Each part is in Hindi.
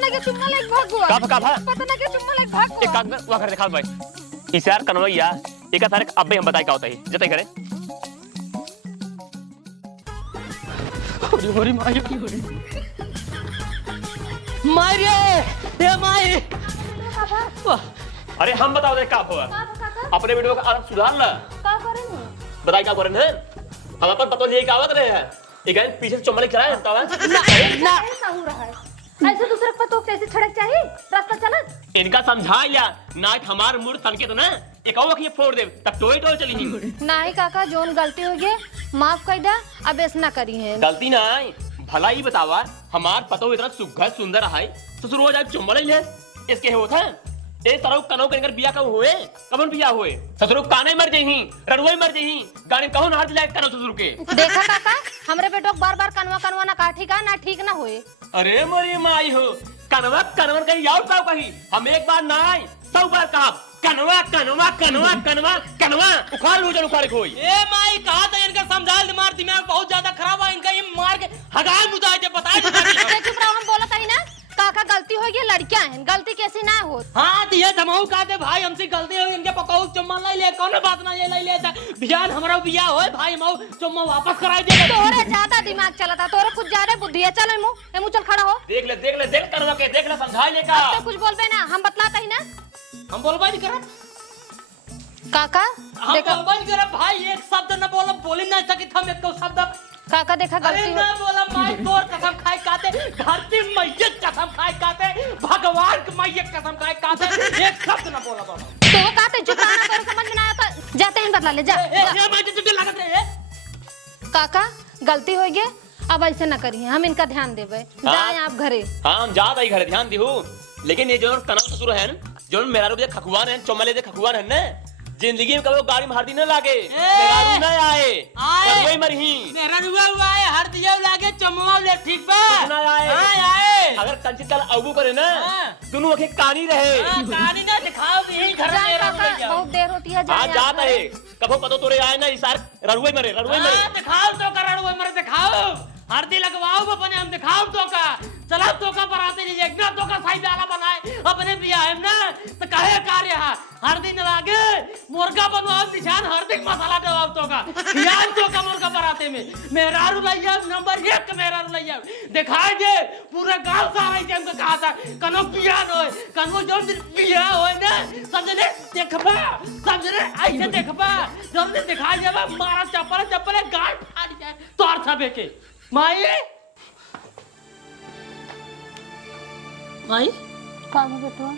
ना के चुम्मा लाइक भागवा का पता ना के चुम्मा लाइक भागवा एक काम कर वहां कर दिखा भाई इस यार कन्वैया एक सारे अबे हम बताए क्या होता है जतई करे होरी माई की होरी मारिए ये माई अरे हम बताओ दे का हुआ अपने वीडियो का आदत सुधार ला का करेंगे बताई क्या करें हैं हम अपन पतो लिए का आवत रहे हैं एक गाय पीछे से चुम्मा लेके चलाए बतावा ना ऐसा हो रहा है ऐसे दूसरे पर तो कैसे छड़क चाहिए रास्ता चलत इनका समझा लिया ना हमार मूड तनके तो ना एक और ये फोड़ दे तब टोई टोई चली ही नहीं काका जोन गलती हो गई माफ कर दे अब ऐसा ना करी है गलती ना भला ही बतावा हमार पतो इतना सुघर सुंदर है ससुर रोज आज चुम्मा ले इसके होता ए तरह कनो कर बिया कब हुए कबन बिया हुए ससुर काने मर जही ररुई मर जही गाड़ी कहो ना हाथ लायक कनो ससुर के देखा काका हमरे बेटो बार-बार कनवा कनवा ना का ठीक ना होए अरे मोरी माई हो कनवा कनवन कहीं यार पाओ कहीं हम एक बार ना आए 100 बार कहा कनवा कनवा कनवा कनवा कनवा उखाड़ लो जल उखाड़ कोई ए माई कहा था इनका समझा मार दिमाग बहुत ज्यादा खराब है इनका ये मार के हगाल मुदाए दे बताए चुप रहो हम बोलत है ना काका गलती हो गई लड़कियां हैं गलती कैसी ना हो हां तो ये धमाऊ का दे भाई हमसे गलती हो इनके पकाऊ चुम्मा ले कौन बात ना ये ले बियान हमरा बिया होए भाई मऊ चुम्मा वापस कराई दे तोरे ज्यादा दिमाग चलता तोरे कुछ ज्यादा बुद्धि है चल ए मुंह चल खड़ा हो देख ले करवा के देख ले समझा ले का अब तो कुछ बोलबे ना हम बतलाते ही ना हम बोलबा नहीं करत काका हम बोलबा नहीं करत भाई एक शब्द न बोली ना सकी हम एक शब्द काका देखा अरे गलती ना बोला माई तोर कसम खाए काते धरती मैयत कसम खाए काते भगवान की मैयत कसम खाए काते एक शब्द ना बोला बाबा तो काते चुप रहना तोरे समझ में ना आता जाते हैं बदला ले जा ये मैं तुझे लागत रे काका गलती हो गई अब ऐसे ना करिए हम इनका ध्यान देवे जाए आप घरे हां हम जा रही घर ध्यान दिहु लेकिन ये जो कनव ससुर है जो मेरा रुपया खखुआन है चोमले दे खखुआन है ना जिंदगी में कभी गाड़ी में हर दिन न लागे मेरा न आए वही मरही मेरा रुआ हुआ है हर दिया लागे चमवा ले ठीक बा न आए अगर कंचित कल अबू करे ना दोनों आंखें कानी रहे कहानी ना दिखाओ यही घर में मेरा बहुत देर होती है आज जाता है कबो पतो तोरे आए ना इस सार ररुए मरे दिखाओ तो कर ररुए मरे दिखाओ हरदी लगवाओ अपने हम दिखाओ तो का चला तो का बराते लीजिए एक ना तो का साइड वाला बनाए अपने बिया है ना तो कहे कार्य है हर दिन लागे मुर्गा बनवाओ निशान हर दिन मसाला दबाओ तो का यार तो का मुर्गा बराते में मेरा रुलैया नंबर 1 मेरा रुलैया दिखाई दे पूरा गांव सारा ही हमको कहा था कनो पिया होए कनो जो दिन पिया होए ना समझले देखबा समझले ऐसे देखबा जब दिन दिखाई देबा मारा चप्पल गाड़ फाड़ जाए तोर सबे के माई काका बेटवा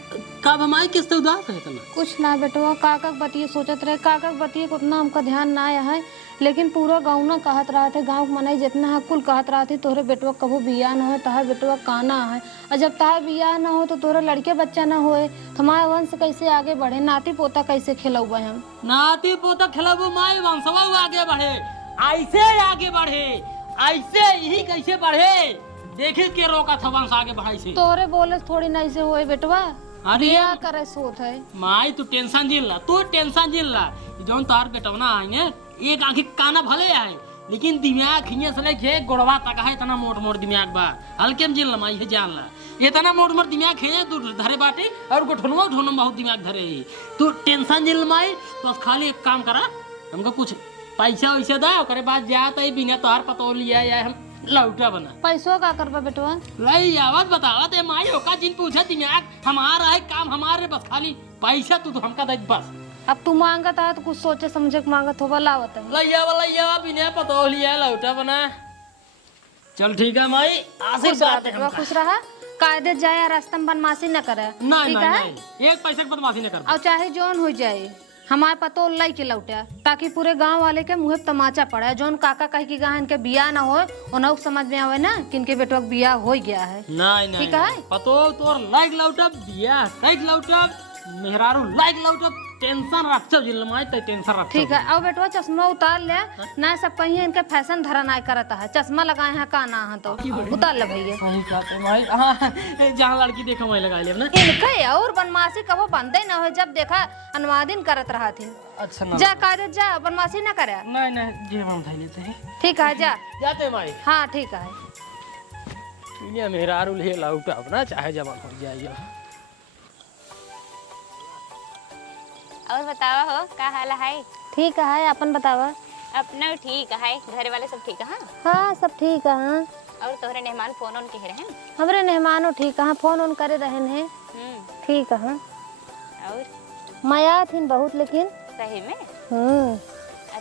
कब हमारी किससे उदास है इतना कुछ ना बेटवा काका बतिये सोचत रहे काका बतिये को उतना हमका ध्यान ना आया है लेकिन पूरा गाँव ना कहत रहा थे गाँव मनाई जितना है कुल कहत रहा थी तोहरे बेटवा कबो बिया न हो तहा बेटवा काना है और जब तहा बिया न हो तो तोहरे लड़के बच्चा न होए हमारे वंश कैसे आगे बढ़े नाती पोता कैसे खिलौबे हम नाती पोता खिलबू माई वंशवा आगे बढ़े ऐसे आगे बढ़े ऐसे यही कैसे बढ़े देखे के रोका था वंश आगे बढ़ाई से तोरे बोले थोड़ी ना ऐसे होए बेटवा अरे बिया करे सोत है माई तू टेंशन झेल ला जोन तार बेटवना आएंगे एक आंखी काना भले है लेकिन दिमाग खिंगे से लेके गोड़वा तक है इतना मोट दिमाग बा हल्के में झेल माई है जान ला इतना मोट दिमाग खिंगे तू धरे बाटे और गोठनवा बहुत दिमाग धरे तू टेंशन झेल माई बस खाली एक काम करा हमको कुछ पैसा वैसा दा ओकरे बाद जात है बिना तोहार पतो लिया या हम लौटा बना पैसो का करबा बेटवा लई आवत बतावत है माई ओका जिन पूछे दिमाग हमारा है काम हमारे बस खाली पैसा तू तो हमका दे बस अब तू मांगत है तो कुछ सोचे समझे के मांगत होगा लावत है लैया बिना पतो लिया लौटा बना चल ठीक है माई आशीर्वाद बेटवा खुश रहा कायदे जाए रास्ता में बदमाशी न करे नहीं नहीं एक पैसे की बदमाशी न कर और चाहे जोन हो जाए हमारे पतो लाई के लौटा ताकि पूरे गांव वाले के मुंह तमाचा पड़ा जोन काका कह की गां इनके बिया ना हो उन्हें समझ में आवे ना कि इनके बेटवा बिया हो गया है नहीं ठीक है पतो तोर लाइक लौटा बिया लाइक लौटा मेहरारू लाइक लौटा टेंशन रख जिल माई तो टेंशन रख ठीक है अब बेटवा चश्मा उतार ले ना सब पहिए इनके फैशन धरा ना करता है चश्मा लगाए हैं का ना है तो उतार ले भैया सही कहते भाई हां जहां लड़की देखो वही लगा ले ना इनके और बदमाशी कबो बंदे ना हो जब देखा अनुवादिन करत रहा थी अच्छा ना जा कायदे जा बदमाशी ना करे नहीं जी हम उठा लेते हैं ठीक है जा जाते माई हाँ ठीक है ये मेहरारू ले लौटा अपना चाहे जवान हो जाइए। और बतावा हो का हाल है? ठीक है, अपन बतावा। अपना ठीक है, घर वाले सब ठीक है? हाँ सब ठीक है। हाँ। और तोहरे मेहमान फोन ऑन कह रहे हैं? हमरे मेहमानो ठीक है, फोन ऑन करे रहन है। ठीक है। और माया थीन बहुत, लेकिन सही में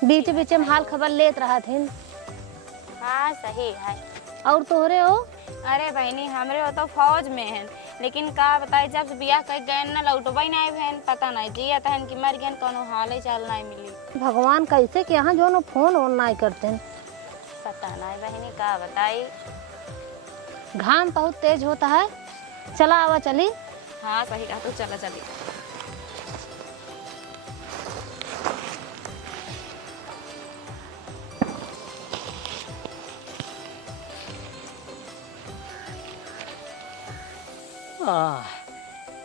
बीच बीच में हाल खबर लेत रहा थीन। हाँ सही है। और तोहरे हो? अरे बहनी हमरे हो तो फौज में हैं, लेकिन का बताए जब से बियाह कर गए ना लौटबई नहीं बहन, पता नहीं जिया तहन कि मर गए, कोनो हाल ही चाल नहीं मिली। भगवान कैसे के यहाँ जो न फोन ऑन नहीं करते हैं। पता नहीं बहनी का बताई। घाम बहुत तेज होता है, चला आवा चली। हाँ सही कहा, तो चला चली।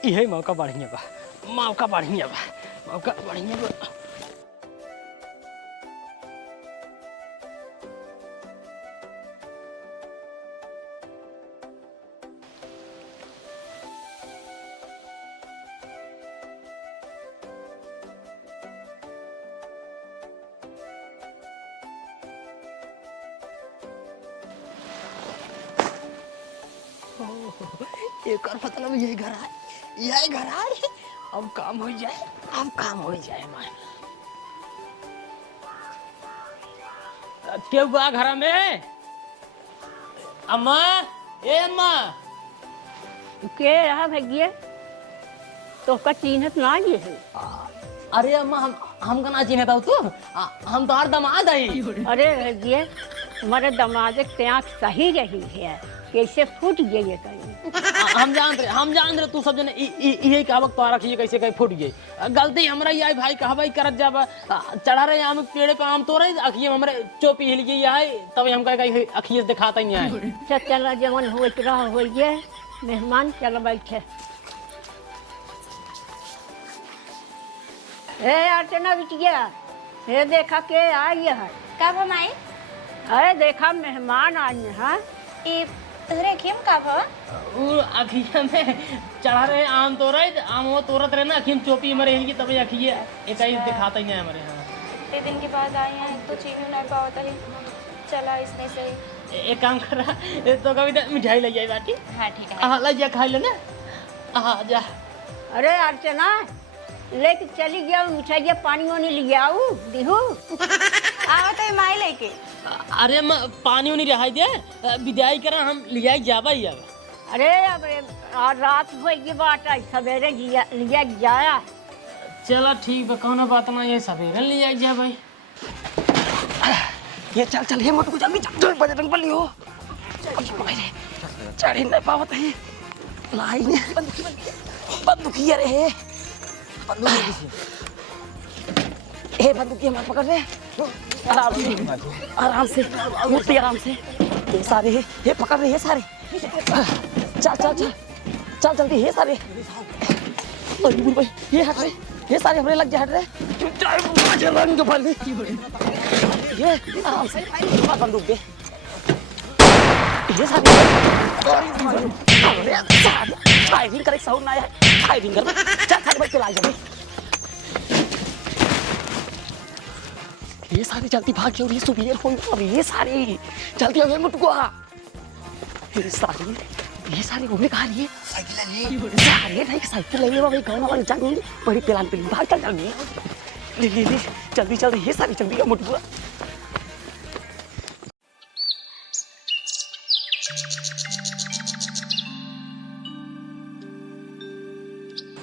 यही मौका बढ़िया बा, मौका बढ़िया बा, मौका बढ़िया बा। एक और मतलब यही घर है, यही घर है। अब काम हो जाए, अब काम हो जाए। क्यों बा घर में? अम्मा, ए अम्मा। के रहा भैया तो का चिन्हत ना ये है। अरे अम्मा हम का ना चिन्हत हो तू? हम तो हर दमाद है। अरे भैया हमारे दमाद के आँख सही रही है, कैसे फूट गई ये कहीं। हम जान रहे तू सब जने यही कावक तो रखिए कैसे कहीं फूट गई। गलती हमरा ही आई भाई, कहा भाई करत जाबा चढ़ा रहे आम पेड़ पे, आम तो रहे अखिए हमरे चोपी हिल गई है, तब हम कहीं अखिए से दिखाता ही नहीं है। चला जवन होत रहा होइए, मेहमान चल बैठे। ए अर्चना बिटिया, ये देखा के आई है। कब हम आए? अरे देखा मेहमान आए हैं। ई तोहरे खेम कब हो? वो अखिया में चढ़ा रहे आम तो रहे, आम वो तोड़त रहे ना, अखिया में चोपी मरे हिल गई, तब अखिए एक ही दिखाता ही नहीं हमारे। हाँ 3 दिन के बाद आए हैं तो चीनी नहीं पावत है, चला इसमें से एक काम कर रहा तो कभी मिठाई ले जाए बाटी। हाँ ठीक है। हाँ ले जा, खा ले ना। हाँ जा। अरे अर्चना लेके चली गया मिठाई, पानी वानी ले आओ दिहू। आओ तो माई लेके। अरे पानी नहीं रहा दे, विदाई करा हम लिया जावा ही अब। अरे अब आज रात होगी बात, सवेरे लिया जाया। चला ठीक है, कौन बात ना, ये सवेरे लिया जा भाई। ये चल चल ये मोटू जल्दी चल, बजरंग बली हो। चढ़ नहीं पावत है, लाई ने बंदूकी रे, बंदूकी ए बंदूकी हमारे पकड़ ले, आराम से आराम से मुट्ठी आराम से। ये सारे ये पकड़ रहे हैं सारे, चल चल चल चल जल्दी ये सारे। अरे बुढ़ भाई ये हट रहे, ये सारे हमारे लग जा, हट रहे रंग भले। ये आराम से बंदूक दे, ये सारे फायरिंग करे, साउंड ना आया, फायरिंग कर। चल चल भाई चला जा, ये सारी जल्दी भाग जाओ, ये सुबीर फोन कर, ये सारी जल्दी आओ मुटकुआ। ये सारी घूमने कहा रही है, सारे नहीं साइकिल ले भाई, गाँव वाले जान बड़ी प्लान पे भाग चल जल्दी ले ले ले जल्दी जल्दी, ये सारी जल्दी आओ मुटकुआ।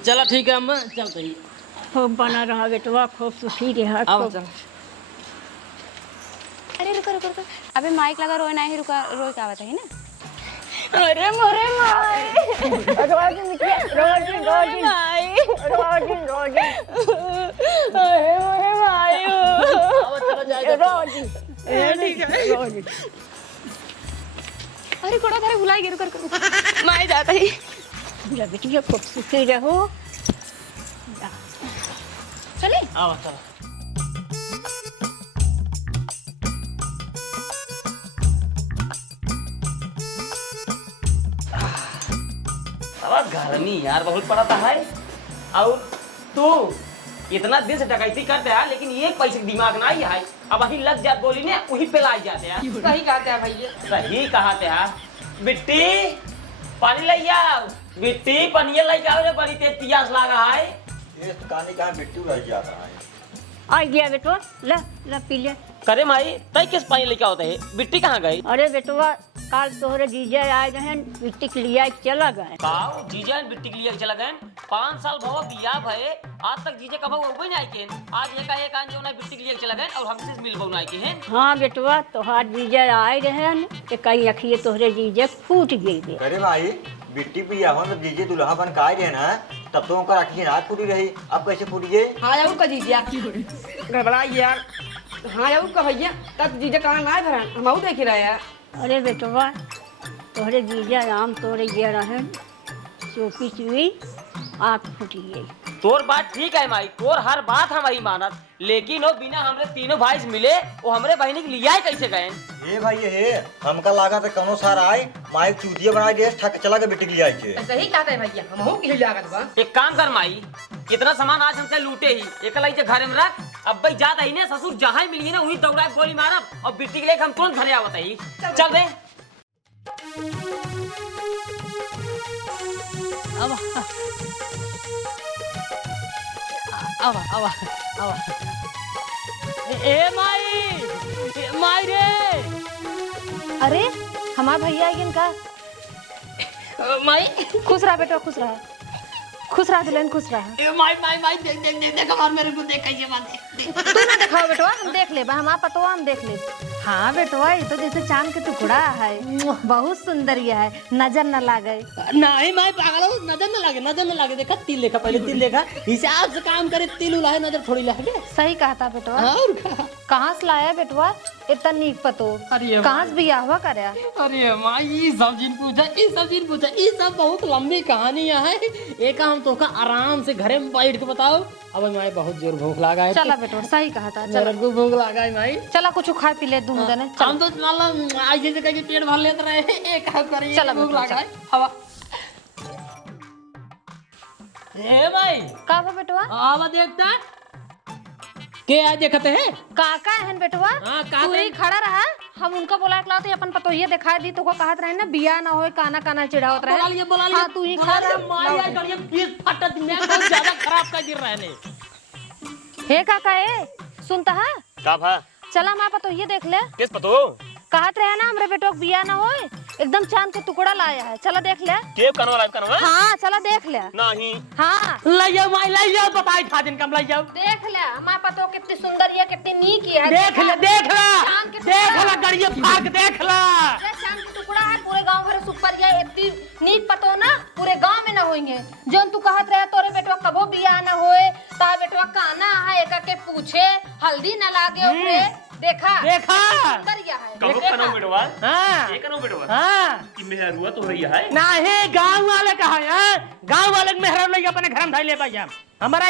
चला ठीक है अम्मा, चलते ही। खूब बना रहा बेटवा, खूब सुखी रहा। चल। अरे रुको रुको रुको, अबे माइक लगा, रोए नहीं, रुका रोए क्या बताइए ना। अरे मोरे माई, रोजी मिठिया, रोजी रोजी माई, रोजी रोजी, अरे मोरे माई, रोजी ठीक है रोजी। अरे कोड़ा थारे भुलाई गिर कर माई जाता ही। जब बिटिया खूब सुखी रहो। चले आओ चलो। गर्मी यार बहुत पड़ता है। और तू इतना दिन से डकैती करते है लेकिन एक पैसे का दिमाग ना है। अब वही लग जात बोली ने वही पे लाई जाते हैं। सही कहते हैं भैया। सही कहते हैं। बिट्टी पानी ले आओ। बिट्टी पानी ले आओ रे, बड़ी तेज प्यास लगा है। ये तो कहानी कहाँ बिट्टू रह जाता है। आ गया बेटवा, ले ले पी ले। करे माई तय किस पानी लेके होते है? बिट्टी कहाँ गई? अरे बेटवा काल तोहरे जीजा आए रहे, मिट्टी के लिए चला गए। काऊ जीजा बिट्टी के लिए चला गए। 5 साल भवा बिया भये, आज तक जीजा कब वो नहीं आए के। आज एक आन जो ना बिट्टी के लिए चला गए और हमसे मिल बहु नहीं के हैं। हाँ बेटवा तोहार जीजा आए रहे कि कहीं अखिए तोहरे जीजे फूट गई। अरे भाई बिट्टी पिया हो तो जीजे दुल्हा बन का गए ना, तब तो उनका आखिर रात पूरी रही, अब कैसे पूरी गई? हाँ यार का जीजा गड़बड़ा यार। हाँ यार का भैया तब जीजा कहाँ ना भरा हम देख रहे हैं। अरे बेटवा तोहरे जीजा राम तोरे ये रहे चौकी चुई आँख फूटी गई। तोर बात ठीक है माई, तोर हर बात हमारी मानत, लेकिन वो बिना हमरे तीनों भाई से मिले वो हमरे बहनी के लिया कैसे गए? हे भाई हे हमका लगा था कौनो सारा आए माई चूतिया बना दे ठक चला के बिट्टी के लिए आए। सही कहते हैं भैया, हम हो के लागत बा। एक काम कर माई, कितना सामान आज हमसे लूटे ही एक लाई घर में रख। अब भाई जात ही ने ससुर जहाँ मिली ना वही दौड़ा गोली मारब और बिट्टी के लिए हम तुरंत घरे आवत ही। चल बे अब ए माई रे। अरे हमार भैया आइगन का। माई खुश रहा बेटा, खुश रहा, खुश रहा दुल्हन, खुश रहा। माई देख हमार मेरे को देख कैसे बात तू ना दिखाओ बेटवा, हम देख ले हमारा पतवा हम देख ले। हाँ बेटवा ये तो जैसे चांद के टुकड़ा है, बहुत सुंदर ये है, नजर न लागे। नहीं माई पागल हो, नजर न लागे। देखा तिल देखा, पहले तिल देखा, हिसाब से काम करे, तिल उलाए नजर थोड़ी लागे। सही कहा था बेटवा। और कहाँ से लाया बेटवा इतना नीक पतो? कहाँ से बियाह हुआ करे? अरे माई ये सब चीज पूछा, ये सब बहुत लंबी कहानी है। एक हम तो का आराम से घरे में बैठ के बताओ। अब माई बहुत जोर भूख लगा है। चला बेटवा सही कहा था। मेरे को भूख लगा है माई। चला कुछ खा पी ले दूध देने। हम तो आज जैसे कहीं पेट भर लेते रहे, एक करिए चला भूख बेटा, लगा है। हवा ए भाई का बा बेटवा? आवा देखता के आज देखते हैं काका है बेटवा। हाँ, काका। तू ही खड़ा रहा, हम उनका बोला के लाते अपन पतो ये दिखा दी तो को कहत रहे ना बिया ना होए काना काना चिढ़ावत रहे। बोला हाँ तू ही खड़ा रहा। मारी आज करिए फीस फटत मैं बहुत ज्यादा खराब कर गिर रहे ने। हे काका ए सुनता है? का भा? चला मैं पतो ये देख ले। किस पतो? कहत रहे ना हमरे बेटो बिया ना होए, एकदम चांद के टुकड़ा लाया है। चला देख ले। के कनो लाइव कनो? हाँ चला देख ले। नहीं हाँ ले जाओ माई, ले जाओ, बताई था दिन कम ले जाओ। देख ले हमारा पतो कितनी सुंदर है, कितनी नीक है। देख ले गड़िए फाक देख ला। चांद के टुकड़ा है, पूरे गांव भर सुपर है, इतनी नीक पतो ना पूरे गांव में ना होंगे। जोन तू कहत रहे तोरे बेटवा कबो बिया ना होए, ता बेटवा काना है एक के पूछे, हल्दी ना लागे ओकरे। देखा सुंदर या है। कबो कनो बेटवा? हाँ ये कनो बेटवा? हाँ कि मेहरुआ तो रही है। नहीं गांव वाले कहा है, गांव वाले मेहरा ले अपने घर में धाई ले पाइए। हमारा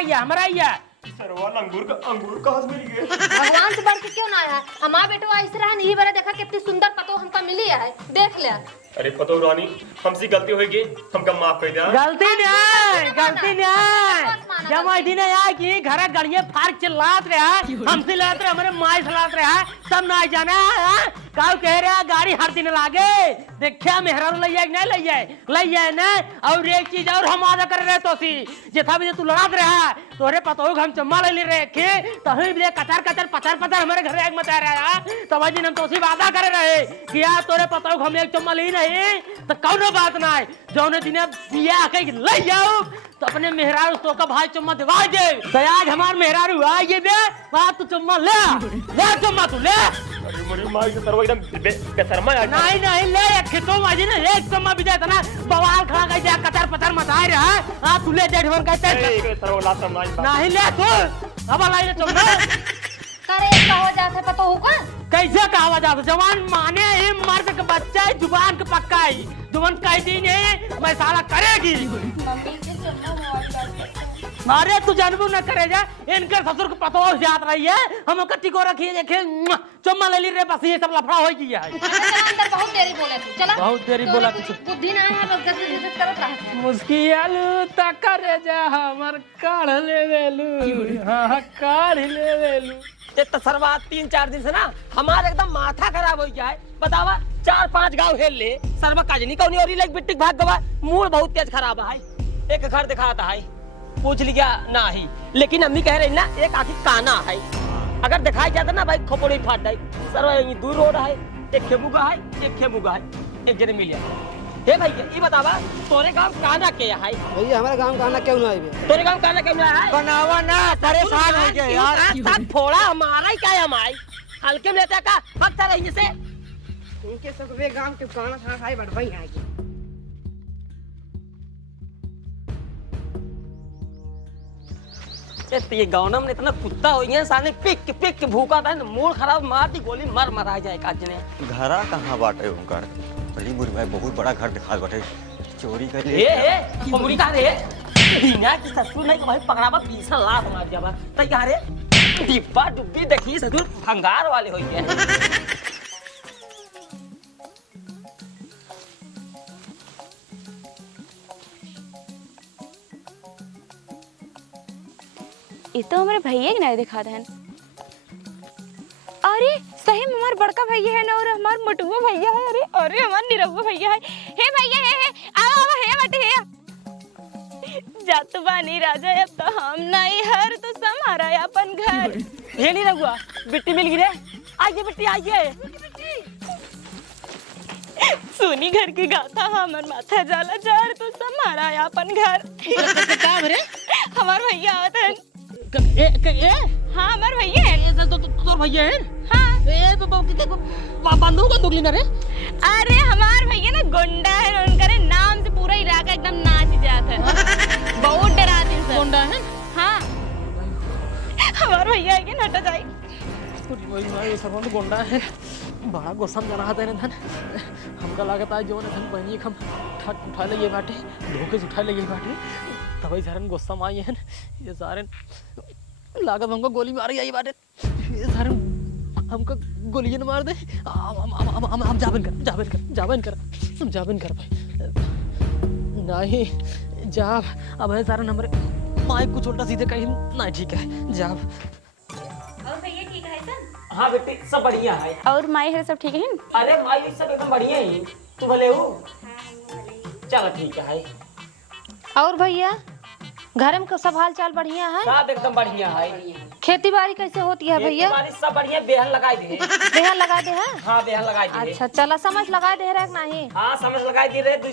या सरवा अंगूर कहाँ से मिल गए? भगवान से बढ़ के क्यों ना आया? हमारा बेटवा इस तरह नहीं बरा। देखा कितनी सुंदर पतो हमका मिली है, देख ले। अरे पतो रानी हमसे गलती होगी, हमका माफ कर दिया। गलती नहीं जब दिन आया कि घर गड़िए फार्क चिल्लात रहा, हमसे लड़त रहे, हमारे माई से लड़त रहा, सब ना जाना काऊ कह रहा गाड़ी हर दिन लागे। देखिया मेहरा ले जाए ना। और एक चीज और हम आदा कर रहे तो सी जेथा भी तू लड़ात रहा तोरे पतो हम चम्मा ले रहे खे तही भी कचर पचर हमारे घर एक मचा रहा। तब दिन हम तो सी वादा कर रहे कि यार तोरे पतो हम एक चम्मा ले नहीं तो कौनो बात ना है। जौने दिन बिया के ले जाओ तो अपने मेहरारू तो का भाई चम्मा दिवा दे। तो आज हमार मेहरारू आ ये बे बात तू चम्मा ले चम्मा तू ले। अरे मेरी माँ की तरफ एकदम बेशर्मा है। नहीं ले एक खितो माजी ने एक चम्मा भी दे तना बवाल खड़ा कर दिया कचर पचर मचाए रहा। आ तू ले डेढ़ वर कहते एक सरव लात नहीं ले तू अब लाई चम्मा करे का हो जाता पतो होगा कैसे कहा जाता? जवान माने ही मर्द का बच्चा है, जुबान का पक्का है, जुबान कहती नहीं मैं साला करेगी। अरे तू जानबू न करे जा इनके ससुर को पतो याद रही है हम ओकर टिको रखिए देखे चुम्मा ले ली रे बस ये सब लफड़ा हो गया है। चला अंदर बहुत देरी बोले तू चला बहुत देरी बोला कुछ बुद्धि ना है बस गति गति करत रह। मुस्कियालू तकरे जा हमर काढ़ लेवेलू हां काढ़ लेवेलू। ये तसरवा 3-4 दिन से ना हमारे एकदम माथा खराब हो गया है। बतावा 4-5 गांव हेल ले सरवा काजनी कौनी और लाइक बिट्टिक भाग गवा मूड बहुत तेज खराब है। एक घर दिखाता है पूछ लिया ना ही लेकिन अम्मी कह रही ना एक आखिर काना है अगर दिखाई जाता ना भाई खोपड़ी फाट जाए। सरवा यही दूर रोड है एक खेमुगा है एक खेमुगा है एक जने मिल जाए। हे भैया ये बतावा तोरे गांव काना के है? भैया हमारे गांव काना क्यों ना आए? तोरे गांव काना क्यों ना है? बनावा ना परेशान हो गए यार। सब थोड़ा हमारा ही क्या हमारी हल्के में लेता का वक्त रही से इनके सब वे गांव के काना था भाई बढ़वाई आएगी। ये गाँव में इतना कुत्ता हो गया साले पिक पिक भूखा था मूड खराब मार दी गोली मर मरा जाए काज ने। घरा कहाँ बाटे उनकर? बड़ी बुरी भाई बहुत बड़ा घर दिखा बाटे चोरी कर ले। ए पमुड़ी का रे बिना की ससुर नहीं भाई पकड़ावा 20 लाख मार जावा त क्या रे डिब्बा डुब्बी देखी ससुर भंगार वाले हो गए। ये तो हमारे भैया के नहीं दिखा हैं। अरे सही में हमार बड़का भैया है ना और हमार मटुआ भैया है। अरे अरे हमार निरहुआ भैया है। हे भैया हे आओ आओ हे बटे हे जात बानी राजा अब तो हम नहीं हर तो समारा अपन घर। ये नहीं रहुआ बिट्टी मिल गई रे आइए बिट्टी आइए। सोनी घर की गाथा हमर माथा जाला जार तो समारा अपन घर। क्या रे हमार भैया आवत है। ए हाँ हमार भैया है। तोर भैया है? हाँ ए बंदूक लेना रे। अरे हमार भैया ना गुंडा है उनके नाम से पूरा इलाका एकदम नाच जाता है। बहुत डराते हैं गुंडा है? हाँ हमार भैया है कि नटा जाए वही सरवन गुंडा है बड़ा गुस्सा में जना है धन हमका लागत है जो धन बहनी हम ठक उठा ले ये बाटे धोखे से उठा ले ये बाटे तभी सारे गुस्सा में आई है ये सारे लागत हमको गोली मारी आई बाटे ये सारे हमको गोली न मार दे हम जाबन कर भाई नहीं जाब अब है सारा नंबर माइक कुछ उल्टा सीधे कहीं नहीं ठीक है जाब। और भैया ठीक है सब? हाँ बेटी सब बढ़िया है। और माई है सब ठीक है? अरे माई सब एकदम बढ़िया ही तू भले हो? चलो ठीक है। और भैया घर में सब हाल चाल बढ़िया है? सब एकदम बढ़िया है। खेती बाड़ी कैसे होती है भैया? खेती सब बढ़िया बेहन लगाई दे। बेहन लगा दे है? हाँ बेहन लगाई दे। अच्छा चला समझ लगा दे रहा नहीं? हाँ समझ लगाई दे रहे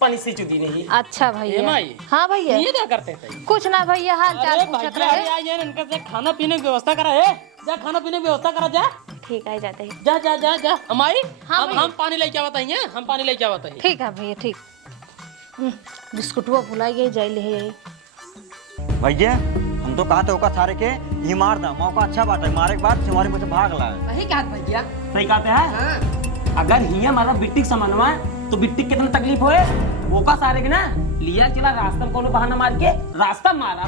पानी से चुदी नहीं। अच्छा भैया। हाँ भैया ये क्या करते थे? कुछ ना भैया हाल चाल पूछत रहे। इनका से खाना पीने की व्यवस्था करा है जा खाना पीने की व्यवस्था करा जा। ठीक है जाते हैं। जा जा जा जा हमारी हाँ हम पानी लेके आवत हैं हम पानी लेके आवत हैं। ठीक है भैया ठीक। बिस्कुटवा भुलाई गई जाई ले यही। भैया हम तो कहा था सारे के ये मार दा मौका अच्छा बात है मारे के बाद हमारे मुझे भाग ला है। वही कहा भैया। सही कहते हैं अगर ही हमारा बिट्टी समनवा तो बिट्टी कितना तकलीफ होए वो का सारे के ना लिया चला रास्ता में कोनो बहाना मार के रास्ता मारा।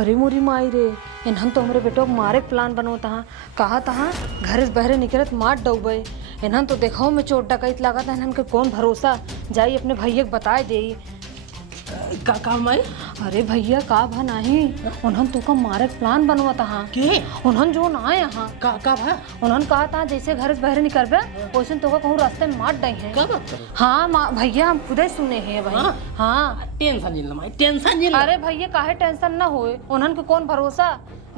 अरे मोरी माई रे इन्हन तो हमारे बेटो को मारे प्लान बनोता हाँ कहा था घर से बहरे निकलत मार डूबे इन्हन तो देखो में चोट डकैत लगा था इन्हन के कौन भरोसा जाई अपने भैया को बताए दे। का माई? अरे भैया का भा नहीं उन्हन तो का मारे प्लान बनवा था हाँ के उन्हन जो ना यहाँ का भा उन्हन कहा था जैसे घर से बहरे निकलबे वैसे तो कहूँ रास्ते में मार दई है। हाँ भैया हम खुद ही सुने हैं भाई। हाँ टेंशन जिल माई टेंशन जिल। अरे भैया काहे टेंशन ना होए उन्हन के कौन भरोसा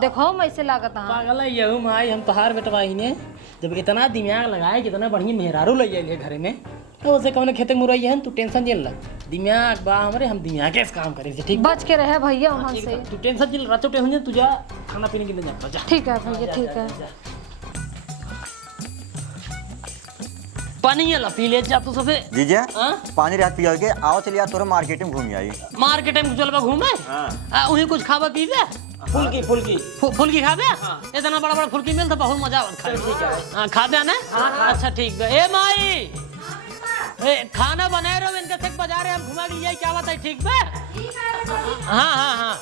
देखो मैं ऐसे लागत हाँ। पागल है यहू माई हम तोहार बेटवा ही ने जब इतना दिमाग लगाए कितना बढ़िया मेहरारू ले जाइए घर में तो उसे कौन खेते मुरैया है तू टेंशन जिल दिमाग बा हमारे हम दिमाग के काम करे ठीक बच के रहे भैया वहाँ से। तू टेंशन जिल रातों टेंशन तुझा खाना पीने के लिए जा। ठीक है भैया ठीक है। पानी ये पी ले जा तू सबसे जीजा पानी रात पिया के आओ चलिए तोरे मार्केट में घूम आई। मार्केट में चलबा घूमे वहीं कुछ खावा पीबे फुल्की खाबे इतना बड़ा बड़ा फुल्की मिल तो बहुत मजा आवत खाए। ठीक है खा दे ना अच्छा ठीक है। ए माई खाना बनाए रहो इनका तक बाजार है, हम घुमा के लिए क्या बात है, ठीक बे? हाँ हाँ हाँ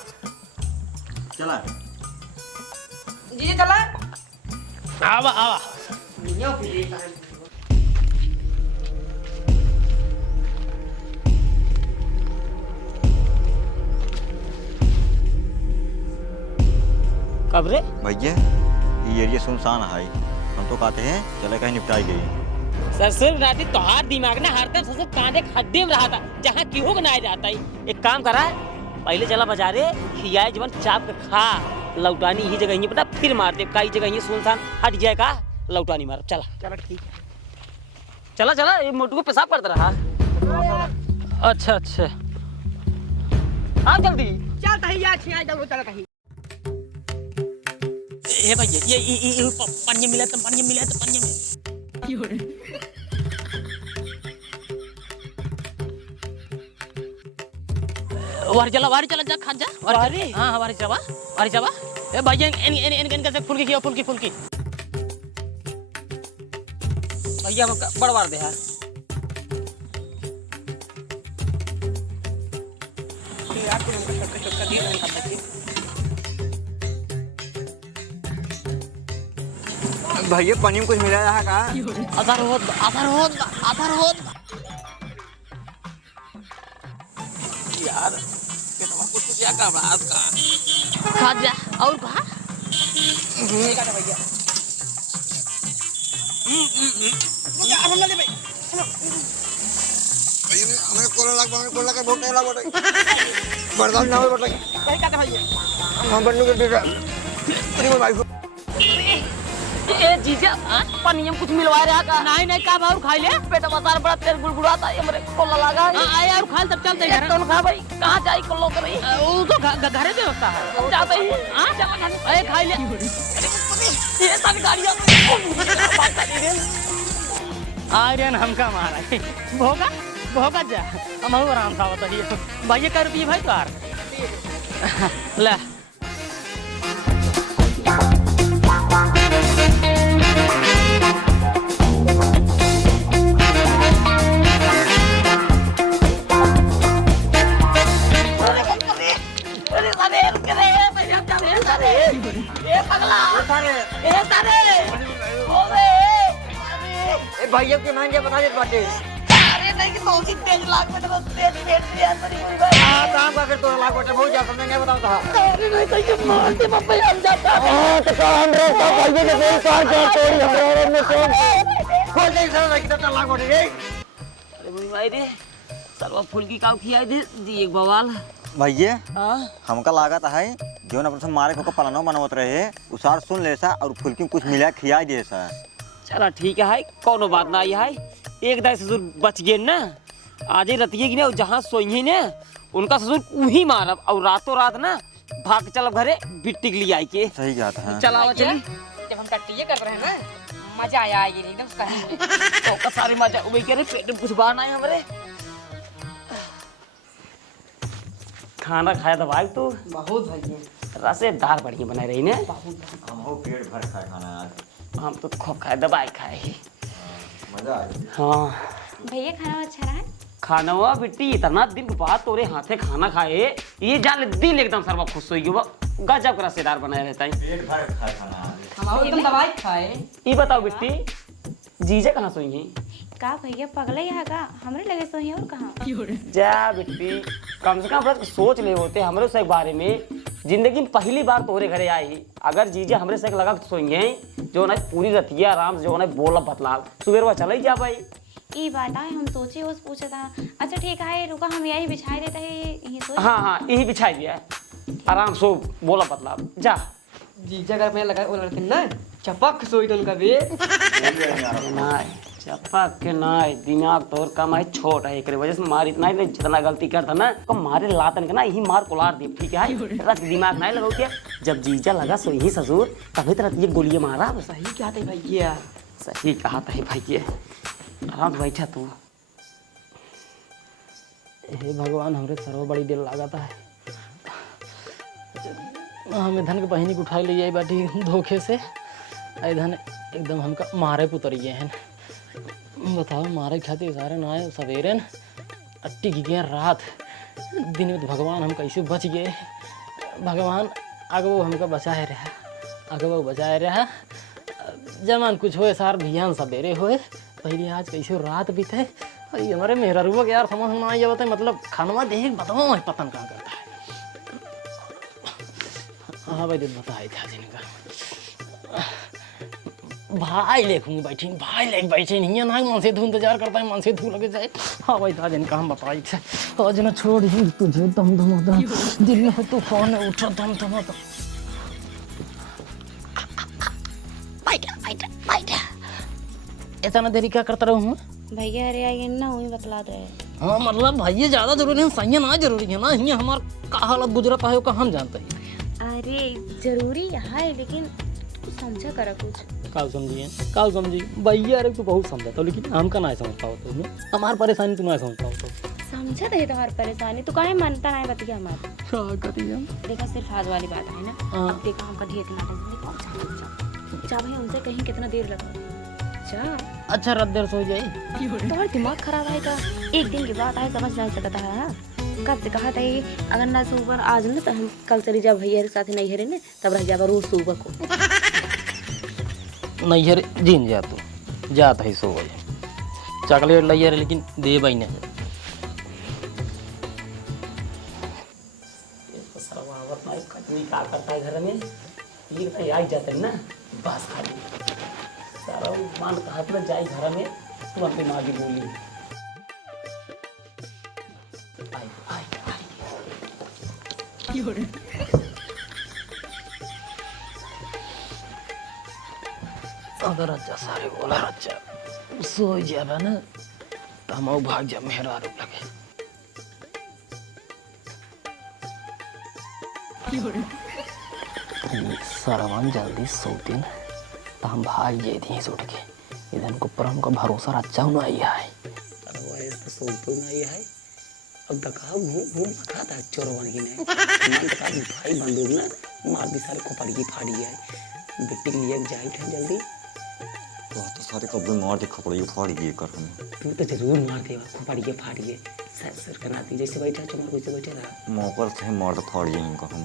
चला जीजा चला आवा आवा। कब रे? भैया ये एरिया सुनसान है, हम तो कहते हैं चले कहीं निपटाई गई। ससुर राती तोहार दिमाग ना हरदम ससुर कांधे खड्डे में रहा था, जहाँ क्यों बनाया जाता है। एक काम करा, पहले चला बाजारे खियाए जीवन चाप के खा, लौटानी ही जगह ही पता फिर मार दे, कई जगह ही सुनसान हट जाए का लौटानी मार। चला चलो ठीक है। चला चला, ये मोटू को पेशाब करता रहा। अच्छा अच्छा हाँ जल्दी। चल तही या छिया दो चल कहीं। ए भैया ये पानी मिला तो पानी मिला तो पानी में वारी चला जा खा जा वारी। हाँ वारी चला ए भैया इन कैसे फुल्की खियो फुल्की भैया हम बड़वार दे यार। भैया पानी में कुछ मिला है का? आधार होत यार कितना कुछ क्या कर रहा है खा जा और कहा भैया हम ले भाई हमें कोला लगा बहुत नहीं लगा बर्दाश्त ना हो बट कहीं काटे भैया हम बनने के तेरी वाइफ ए जीजा पानी में कुछ मिलवा रहा का? नहीं का भाव खा ले, पेट मसार बड़ा तेल गुड़गुड़ाता है, हमरे कोला लगा है। आए और खा तब चलते घर कौन खा भाई, कहां जाई कोलो करे? वो तो घरे व्यवस्था है, जाते ही हां चला ए खा ले। ये सब गाड़ियां आर्यन हमका मारा है। भोगा जा हम आराम से आवत है भैया का रुपये भाई कार ले भैया के मान बता दे बाटे। अरे नहीं तो उसी तेज लाख में तो तेज पेट दिया तरी हुई भाई। हां काम का कर तो लाख बाटे बहुत ज्यादा नहीं बताता। अरे नहीं तो ये मार दे बाप हम जाता। हां तो काम रे तो भैया के कोई कार कर तोड़ी हमारे में कौन खोल दे सर कितना लाख बाटे रे। अरे मुई भाई रे सरवा फूल की काव खियाई दे दी एक बवाल। भैया हां हमका लागत है जोन अपन से मारे को पलानो बनवत रहे उसार सुन ले सा और फुलकी कुछ मिला खिया दे सा। चला ठीक है कोनो बात ना है एक दाई ससुर बच गए ना आज ही रतिये की ना जहाँ सोई ने उनका ससुर वही मारब और रातों रात ना भाग चलब घरे बिट्टी के लिए आई के। सही बात है। चलावा चली जब हम कट्टिए कर रहे हैं ना मजा आया ये एकदम कहीं तो का सारी मजा उबे करे पेट में कुछ बाहर ना है हमरे। खाना खाया था भाई तू बहुत भैया रसेदार बढ़िया बनाई रही ने। हम हो पेट भर खाए खाना आज हम तो खूब खाए दवाई खाए मजा आ गया। हाँ भैया खाना अच्छा रहा है? खाना हुआ बिट्टी इतना दिन के बाद तोरे हाथे खाना खाए ये जान दिल एकदम सर्वा खुश हो गया गजब का रसेदार बनाया रहता है। पेट भर खाए खाना आज। हम एकदम दवाई खाए। ये बताओ बिट्टी जीजा कहाँ सोई है? का भैया पगला यहाँ का हमरे लगे सोई और कहाँ? जा बिट्टी कम से कम सोच ले होते हमरे से बारे में जिंदगी में पहली बार तोरे घरे आई अगर जीजा हमरे से लगा सोई जो ना पूरी रतिया आराम से जो ना बोला बतला सुबह चला ही जा भाई। ये बात है हम सोचे उस पूछा था। अच्छा ठीक है रुका हम यही बिछाई देते हैं यही सोच। हाँ यही बिछाई दिया आराम सो बोला बतला जा। जीजा का मैं लगा वो लड़के ना चपक सोई तो उनका बे चपक के ना दिमाग तोर कम है छोट है एक वजह से मार इतना ही जितना गलती करता ना तो मारे लातन के ना यही मार कोलार दी ठीक है रत दिमाग नहीं लगाओ क्या जब जीजा लगा सो यही ससुर तभी तरह ये गोलियां मारा। सही क्या थे भैया सही कहा था भाई आराम बैठा तू। हे भगवान हमरे सर्व बड़ी दिल लागता है हमें धन के बहिनी को उठाई ले बाटी धोखे से धन एकदम हमका मारे पुतरिए हैं बताओ मारे खातिर सारे ना आए सवेरे न अट्टी की गया रात दिन में तो भगवान हम कैसे बच गए। भगवान आगे वो हमको बचाए रहा, आगे वो बचाए रहा। जमान कुछ होए सार भियान सवेरे होए पहले आज कैसे रात बीते। अरे हमारे मेहरारूबा के यार समझ में आई जाता है, मतलब खानवा देख बताओ पतन कहाँ करता है। हाँ भाई दिन बताए था जिनका भाई लेखूंगी बैठी भाई लेके बैठे नहीं है ना मन से धू इंतजार करता है मन से धू लगे जाए। हाँ भाई था जिनका हम बताई थे आज ना छोड़ ही तुझे दम धमाता दिल में तूफान में उठा दम धमाता। इतना देरी क्या करता रहूँ भैया अरे आइए ना वही बतला दे। हाँ मतलब भाई ये ज्यादा जरूरी है सही ना जरूरी है ना ये हमारा का हालत गुजरता है का हम जानते हैं। अरे जरूरी है लेकिन कुछ समझा करा कुछ काल समझिए काल समझी भैया अरे तू बहुत समझा तो लेकिन हम का ना समझ पाओ तो हमारी परेशानी तू ना समझ पाओ तो समझा दे तुम्हारी परेशानी तो काहे मानता नहीं बतिया हमारी क्या करिए देखा सिर्फ आज वाली बात है ना। अब देखा हम कभी इतना जा भाई उनसे कहीं कितना देर लगा जा। अच्छा रात देर सो जाए तुम्हारा दिमाग खराब है का एक दिन की बात है समझ नहीं सकता है। कब से कहा था ये अगर ना सुबह आज ना तो हम कल चली जा भैया के साथ नहीं हरे ने तब रह जावा रोज सुबह को नहीं हरे जीन जा तू जाता है सो बजे चॉकलेट लाई यार लेकिन दे भाई ने क्या करता है घर में ये आई जाते ना बस खाली सारा मान हाथ में जाए घर में तू अपनी माँ की बोली अगर अच्छा सारे बोला अच्छा सो जाबा ना तो हम भाग जा मेहरा आरोप लगे सरवन जल्दी सोती न तो हम भाग जाए थे उठ के इधर को पर हमका भरोसा अच्छा ना आया है तो सोते ना आया है। अब दका घूम खा था चोरवन की नहीं मन दका भाई बंदूक ना मार दी सारे को पड़ी फाड़ी है बेटी लिए जाई था जल्दी तो सारे कब्जे मार के खपड़ी फाड़ी दिए कर हम तू तो जरूर मार देगा को पड़ी फाड़ी सर सर करनाती जैसे बैठा चमार वैसे बैठे रहा मौका से मार तो फाड़ी इनका हम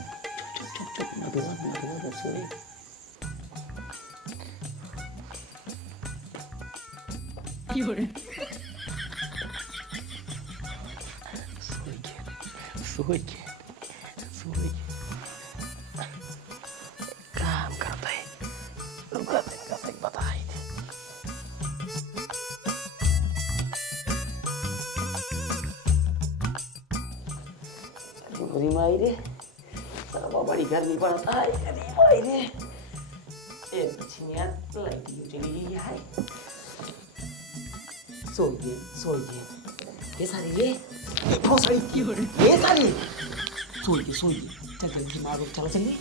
चुप मधुआ सोए सोए काम करता है रुका देगा से बताई थी गोरी माई रे सारा बड़ी गर्मी पड़ता है अरे माई रे ए पछिया लाइट चली गई है सोइए ये सारी ये बहुत सारी की हो रही ये सारी सोइए चल जल्दी मारो चलो चलिए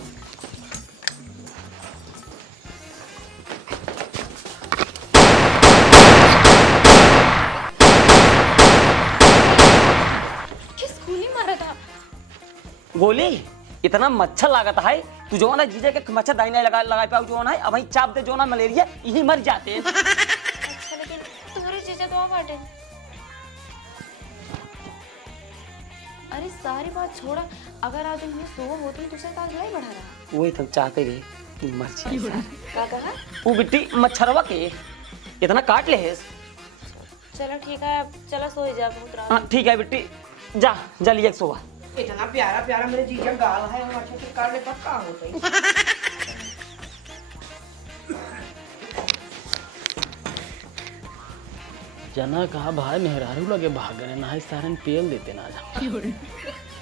किस गोली मारा था गोली इतना मच्छर लागत है तू जो ना जीजे के मच्छर दाई नहीं लगा पाओ जो ना अब चाप दे जो ना मलेरिया यही मर जाते हैं। अच्छा लेकिन तुम्हारी चीजें तो बाटे अरे सारी बात छोड़ा अगर आज उन्हें सुबह होती तो उसे ताज नहीं बढ़ा रहा वही तो चाहते रहे तू मर जाए क्या कहा वो बिट्टी मच्छरवा के इतना काट ले है। चलो ठीक है अब चलो सो जा बहुत रात हाँ ठीक है बिट्टी जा जल्दी एक सोवा इतना प्यारा प्यारा मेरे जीजा गाल है हम अच्छे से कर ले पक्का होता है। जना कहा भाई मेहरारू लगे भाग गए ना सारे तेल देते ना जा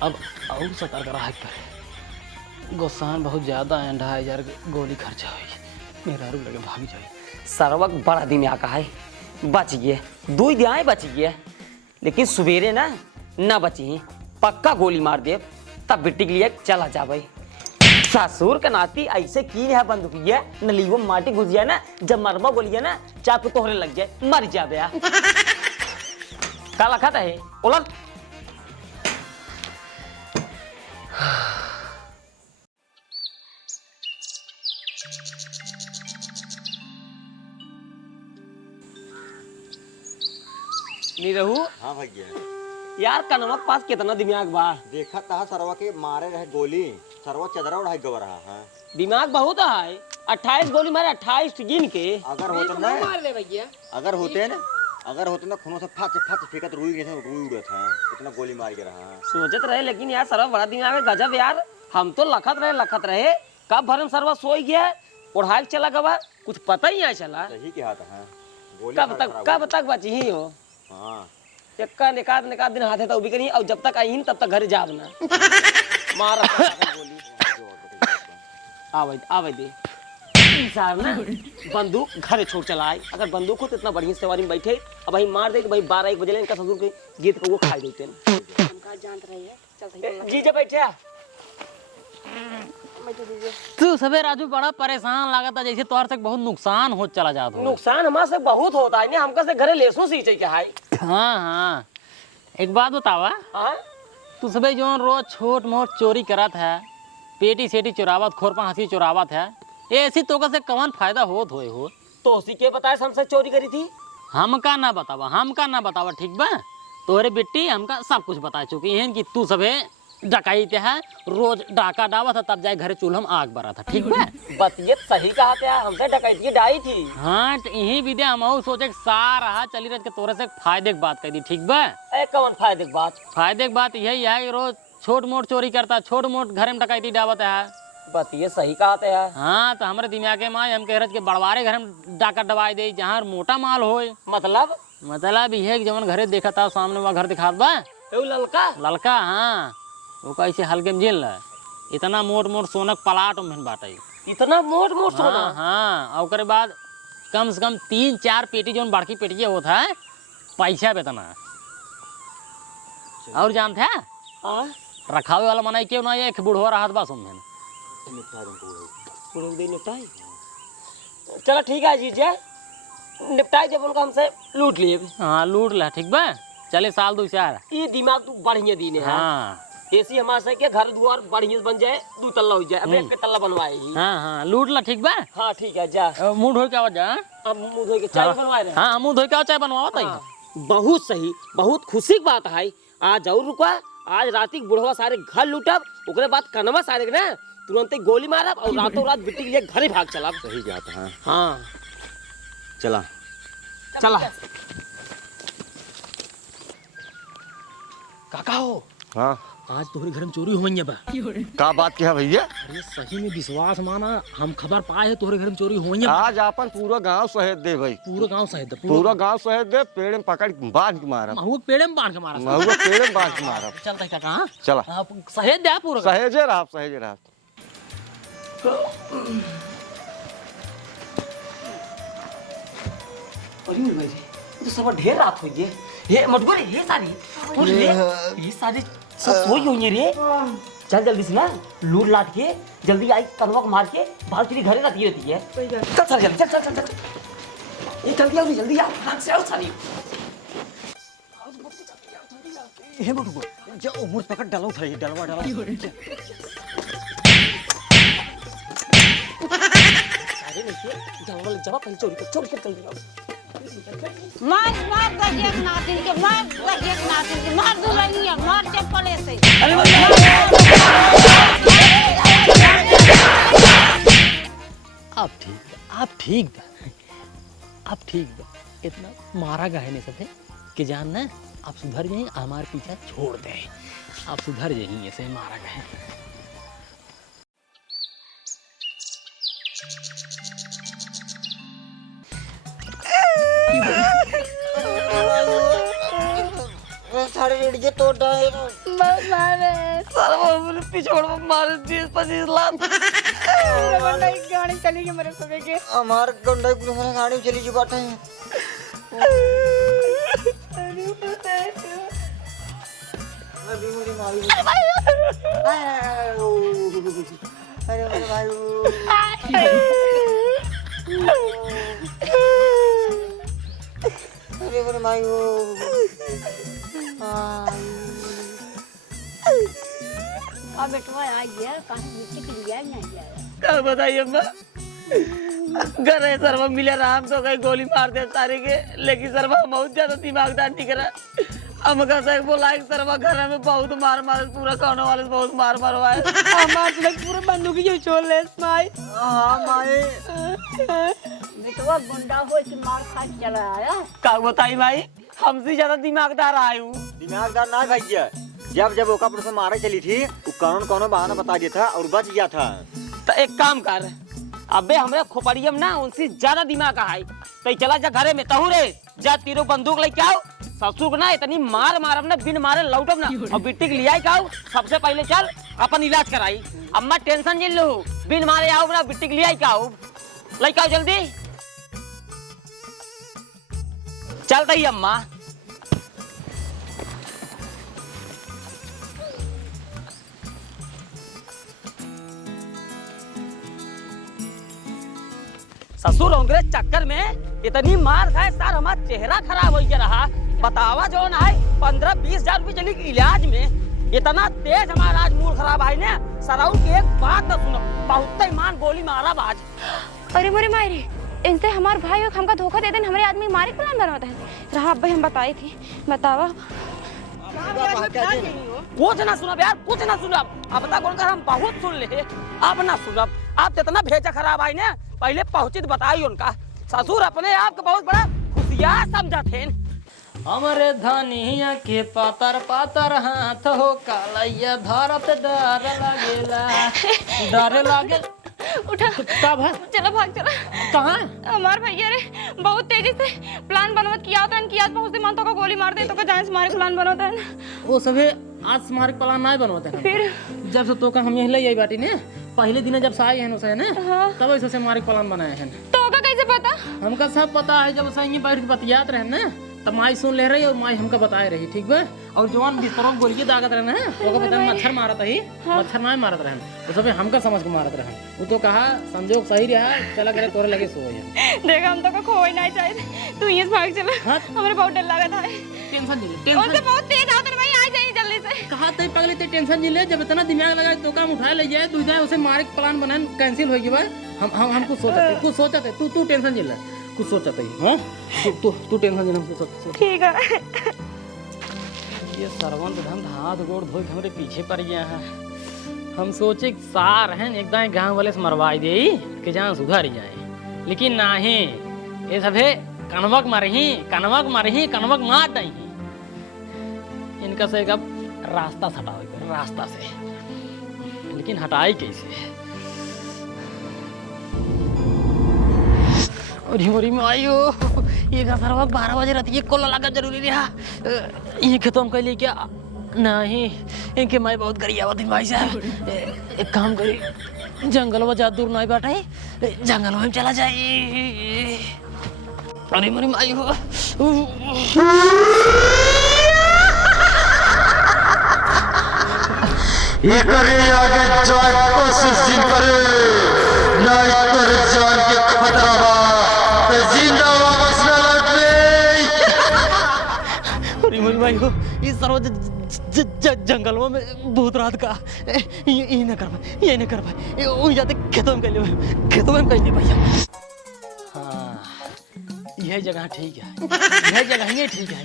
अब और सकर कर रहा करे गोसान बहुत ज्यादा है 2,500 गोली खर्चा हुई मेहरारू लगे भाग जाए सरवक बड़ा दिन आका है बच गए 2 दिहाए बच गए लेकिन सवेरे ना बची पक्का गोली मार दे तब बिट्टी के लिए चला जा भाई ससुर का नाती ऐसे की है बंदूकिया नलीगो माटी घुस जाए ना जब मरबा बोलिए ना चाकू तोहरे लग जाए मर जा बया काला खाता है उलट निरहू हाँ भैया यार कनवा के पास कितना दिमाग बा। देखा था सरवा के मारे रहे गोली, सरवा चदरा उड़ाई गवा रहा है। दिमाग बहुत है। 28 गोली मारे, 28 गिन के। अगर होते ना अगर होते ना खूनों से फच फच फेंकत रुई उड़े था, इतना गोली मार के रहा। सोचत रहे लेकिन यार सरवा बड़ा दिमाग है, गजब यार। हम तो लखत रहे कब भरम सरवा सोई गया, उड़ाई चला गवा, कुछ पता ही नहीं चला। सही कहा था। कब तक बची ही हो। हाँ निकाद दिन हाथे तो भी करी, और जब तक आई तब तक घर जाब ना। मार गोली आवे दे इंसान ना बंदूक घर छोड़ चला आए। अगर बंदूक हो तो इतना बढ़िया सवारी में बैठे, अब भाई मार दे तो भाई 12-1 बजे इनका ससुर के गीत को वो खा देते जी। जब बैठे तू सबे राजू बड़ा परेशान लागता, जैसे तोहर से बहुत नुकसान हो चला जाता। नुकसान हमारे से बहुत होता है, हमका से घरे लेसो सींचे के हाई। हाँ एक बात बतावा, तू सबे जो रोज छोट मोट चोरी करत है, पेटी सेटी चुरावत, खोरपा हंसी चुरावत है, ऐसी तोका से कौन फायदा होत होए हो? तो उसी के बताए हमसे चोरी करी थी। हमका ना बतावा ठीक बा। तोहरे बेटी हमका सब कुछ बता चुकी है कि तू सबे डकाई है, रोज डाका डावत है, तब जाए घरे चूल्हा में आग बरा था। ठीक बा बतियत सही कहा था, हमसे डकैती डाई थी। हाँ यही विद्या हम सोचे सारा चली रह के तोरे से फायदे की बात कर दी। ठीक बा कौन फायदे की बात? फायदे की बात यही है कि रोज छोट मोट चोरी करता, छोट मोट घर में डकैती डावत है। बतियत सही कहा था। हाँ तो हमारे दिमाग में हम कह रहे के बड़वारे घर में डाका दवाई दे, जहाँ मोटा माल होए। मतलब ये कि जवन घरे देखा था सामने वहाँ घर दिखा बा ललका। हाँ वो कैसे हल्के में जेल इतना मोट मोट सोनक पलाट में बाटे, इतना मोट सोना। हाँ और बाद कम से कम 3-4 पेटी जो बड़की पेटी होता है, पैसा बेतना। और जानते हैं रखावे वाला मनाई क्यों ना, एक बुढ़वा रहा बस उनमें। चलो ठीक है जीजा, निपटाई जब उनका हमसे लूट लिए। हाँ लूट ला ठीक बा, चले साल 2 साल। ये दिमाग तू बढ़िया दीने है। हाँ ऐसी हमारे से के घर द्वार बढ़िया बन जाए, 2 तल्ला हो जाए, अब 1 तल्ला बनवाए। हाँ लूट ला ठीक बा। हाँ ठीक है जा, मुंह धो के आवाज। अब मुंह धो के चाय बनवाए रहे। हाँ मुंह धो के चाय बनवाओ। बहुत सही, बहुत खुशी की बात है। आज जरूर रुका, आज राती बुढ़वा सारे घर लूटब, ओकरे बाद कनवा सारे ना तुरंत ही गोली मारब और रातों रात बिट्टी के लिए घरे भाग चला। सही बात है। हाँ चला काका हो। हाँ आज तुम्हारे घर में चोरी हुई है बा। का बात क्या भैया? अरे सही में विश्वास माना, हम खबर पाए है तुम्हारे घर में चोरी हुई है। आज अपन पूरा गांव शहद दे भाई, पूरा गांव शहद दे, पूरा गांव शहद दे। पेड़ में पकड़ बांध के मारा, महुआ पेड़ में बांध के मारा। महुआ पेड़ में बांध के मारा। चलता काका। चला शहद दे पूरा, सहेजे रहा। तो सब ढेर रात हुई है। ये मटगोरे ये सारी सब सोई हुई है रे। चल जल्दी से ना लूट लाट के जल्दी आई, कनवा को मार के बाहर तेरी घरे रहती है। चल चल जल्दी चल ये जल्दी आ भाग से आओ सारी। हे मटगो जा उमर पकड़ डालो थई डलवा सारे नहीं जंगल जब अपन चोरी कर चल मार गजेक नातिन के, मार दुल्हनिया, मार चप्पले से। अब ठीक बा। इतना मारा गए नहीं सके कि जान ना आप सुधर जाए, हमारे पीछा छोड़ दे। आप सुधर जाइए, ऐसे मारा गए। सारे रेडियो तोड़ डाले पिछोड़ मारे 20-25 लाख। गाड़ी चली गई मेरे सुबह के। हमार गंडा गाड़ी चली जी बाटे हैं। अरे मेरे भाई, अरे मेरे भाई अब बेटवा आ गया, कहीं मिट्टी के लिए नहीं गया। क्या बताइए अम्मा, घरे सरवा मिले राम तो कहीं गोली मार दे सारे के, लेकिन सरवा बहुत ज्यादा दिमागदार निकला। हम कैसे बोला सरवा घर में बहुत मार पूरा खाने वाले बहुत मार मारवाए। हमारे लग पूरे बंदूक ही छोड़ ले माई। हाँ माए बेटवा गुंडा हो कि मार खा चला आया। का बताई भाई, हमसे ज्यादा दिमागदार आए हूँ। दिमागदार ना भैया, जब ओका पर से मारे चली थी वो कौन बहाना बता दिया था और बच गया था। तो एक काम कर, अबे हमरे खोपड़ियम ना उनसे ज्यादा दिमाग है, तो चला जा घरे में तहू रे, जा तीरो बंदूक लेके आओ। ससुर को ना इतनी मार मारब ना, बिन मारे लौटब ना, और बिट्टी के लिया आओ। सबसे पहले चल अपन इलाज कराई। अम्मा टेंशन जिल लो, बिन मारे आओ ना, बिट्टी के लिया आओ, लेके आओ जल्दी। चल दही अम्मा। ससुर होंगे चक्कर में इतनी मार खाए सर, हमारा चेहरा खराब हो गया रहा। बतावा जो ना है 15-20 हजार रुपये चली इलाज में, इतना तेज हमारा आज मूड खराब है ना। सराउ की एक बात न सुनो, बहुत ईमान गोली मारा बाज। अरे मोरे मायरे, इनसे हमारे भाई और हमका धोखा दे देन, हमारे आदमी मारे के प्लान बनाता है। रहा अब भाई हम बताए थी, बतावा कुछ ना सुनब यार, कुछ ना सुनब। अब बता कौन कर, हम बहुत सुन ले, अब ना सुनब। आप इतना भेजा खराब है ना, पहले पहुंची तो बताई उनका। ससुर अपने आप को बहुत बड़ा खुशियार समझा थे। हमरे धनिया के पातर पातर हाथ हो कालैया धरत डर लागेला, डर लागे। उठा, कब है? चलो भाग चला। कहाँ? हमार भैया रे बहुत तेजी से प्लान बनवत किया होता है कि आज बहुत मन तो को गोली मार दे, तो का जान से मारे प्लान बनवता है। वो सभी आज स्मारक प्लान नहीं बनवाते हैं। फिर जब से तो का हम यही ले आई बाटी ने, पहले दिन जब से आए हैं उसे ने, हाँ। तब ऐसे स्मारक प्लान बनाए हैं। तो का कैसे पता? हमका सब पता है, जब उसे बैठ के बतियात रहे ना, तब माई सुन ले रही और माई हमका बताए रही, ठीक बा। और जवान बिस्तरों में गोली दागत रहे ना, तो पता मच्छर मारत ही, मच्छर नहीं मारत रहे, तो सब हमका समझ के मारत रहे। वो तो कहा संजोग सही रहा, चला करे तोरे लगे सो है। देखा हम तो को खोई नहीं चाहिए, तू यहीं से भाग चला। हाँ। हमारे बहुत डर लगा था। टेंशन नहीं, उनसे टेंशन बहुत तेज आवत है भाई, आ जाइए जल्दी से। कहा तई पगले ते टेंशन नहीं ले, जब इतना दिमाग लगाए तो काम उठाए ले जाए, दूसरा उसे मारे के प्लान बनाए कैंसिल हो गया। हम कुछ सोचते तू टेंशन नहीं ले, कुछ सोचते ही। हाँ तू टेंशन नहीं, हम सोच। ठीक है। ये सरवन धन हाथ गोड़ धोई हमरे पीछे पड़ गया है। हम सोचे सार हैं एकदम गांव वाले से मरवाई दे कि जान सुधर जाए, लेकिन नहीं, ये सब है कनवक कनवक मार दही। इनका से अब रास्ता हटाओ, रास्ता से, लेकिन हटाई कैसे? अरे मोरी मायो, ये सरवा 12 बजे रहती है, कोला लगा जरूरी रहा। ये खेतों में कैली क्या नहीं, इनके माई बहुत गरियावत है भाई साहब। एक काम करी, जंगल में ज्यादा दूर नहीं बैठा है, जंगल में चला जाए। अरे मोरी मायो, ये करे आगे जाए कोशिश जिन करे, नहीं करे जान के खतरा बा, तो जिंदा वापस न लौटे। अरे मोरी मायो, ये सर्व जंगलों में भूत रात का, ये न कर पाए, ये न कर पाए, वो जाते खेतों में कैले भैया। हाँ, यह जगह ठीक है, यह जगह ही ठीक है।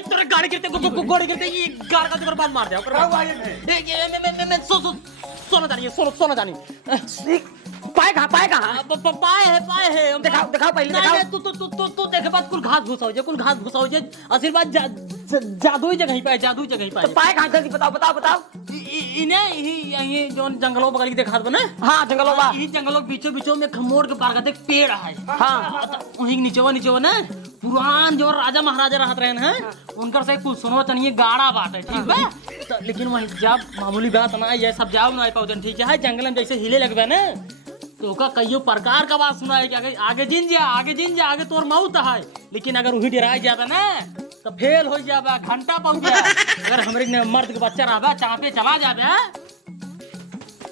तेरे गाड़ी गिरते गोड़ी गिरते, ये गाड़ का तो बात मार दे। सोना जानी पाए कहाँ पाए है। दिखाओ पहले दिखाओ। तू देखे बात कुल घास घुसा हो जाए, आशीर्वाद जादू जगह ही पाए, पाए कहाँ जल्दी बताओ। इन्हें ये जो जंगलों बगल की देखा बना। हाँ जंगलों बा, ये जंगलों बीचों में खमोड़ के पार का पेड़ है। हाँ वहीं नीचे ना पुरान जो राजा महाराजा रहत रहे हैं, उनकर से कुछ सुनो तनिए गाड़ा बात है, ठीक है। लेकिन वही जब मामूली बात ना ये सब जाओ ना पाओ, ठीक है। जंगल में जैसे हिले लगवे ना, तो का कईयो प्रकार का बात सुना है कि आगे जिन जा आगे तोर मौत है। लेकिन अगर वही डरा जाता ना तो फेल हो जाबा, घंटा पहुंच जाए। अगर हमरे मर्द के बच्चा रहा चापे चला जाबे,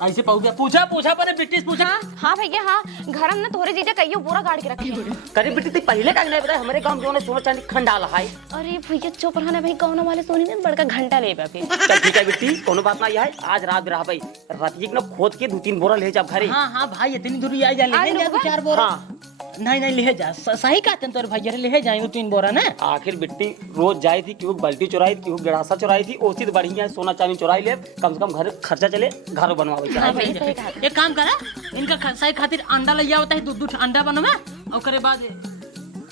ऐसे पहुंच गया पूछा पूछा पर ब्रिटिश पूछा हाँ भैया हाँ घर में ना तोहरे जीजा कहियो पूरा गाड़ के रखे करे बेटी तू पहले का नहीं बताया हमारे गांव में सोना चांदी खंडाला है। अरे भैया चुप रहना भाई कौन वाले सोनी में बड़का घंटा ले फिर चल ठीक है बेटी कोनो बात नहीं है आज रात रहा भाई रात एक ना खोद के 2-3 बोरा ले जा घरे। हाँ हाँ भाई इतनी दूरी आ जा ले जा 2-4 बोरा। हाँ नहीं नहीं ले जा सही कहते हैं तोरे भैया ले जाएंगे 3 बोरा ना। आखिर बिट्टी रोज जाई थी क्यों बाल्टी चुराई थी क्यों गिलासा चुराई थी ओसी तो बढ़िया है सोना चांदी चुराई ले कम से कम घर खर्चा चले घर बनवावे हाँ चाहिए। भैया सही कहा एक काम करा इनका सही खातिर अंडा ले आवता है 2 अंडा बनवा और करे बाद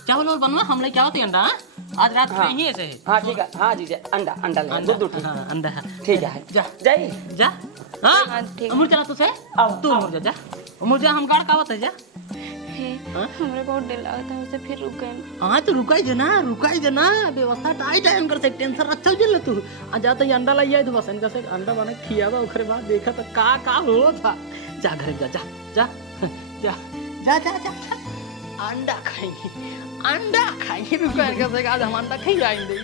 चावल और बनवा हम ले क्या होती अंडा आज रात में ही ऐसे है। हाँ ठीक है हाँ जी अंडा ले दूध हाँ अंडा ठीक है जा जाई जा हाँ अमूल चला तुझे अब तू अमूल जा अमूल जा हम गाड़ का होता है जा हमरे बहुत डर लगता है उसे फिर रुक गए। हाँ तो रुकाई जना व्यवस्था टाइट है इनकर से टेंशन अच्छा जल तू आ जाता ही अंडा लाई तो बस इनका से अंडा बना खियावा ओकरे बाद देखा तो का हो था जा घर जा जा जा जा जा जा जा अंडा खाई रुका इनका से आज हम अंडा खाई आएंगे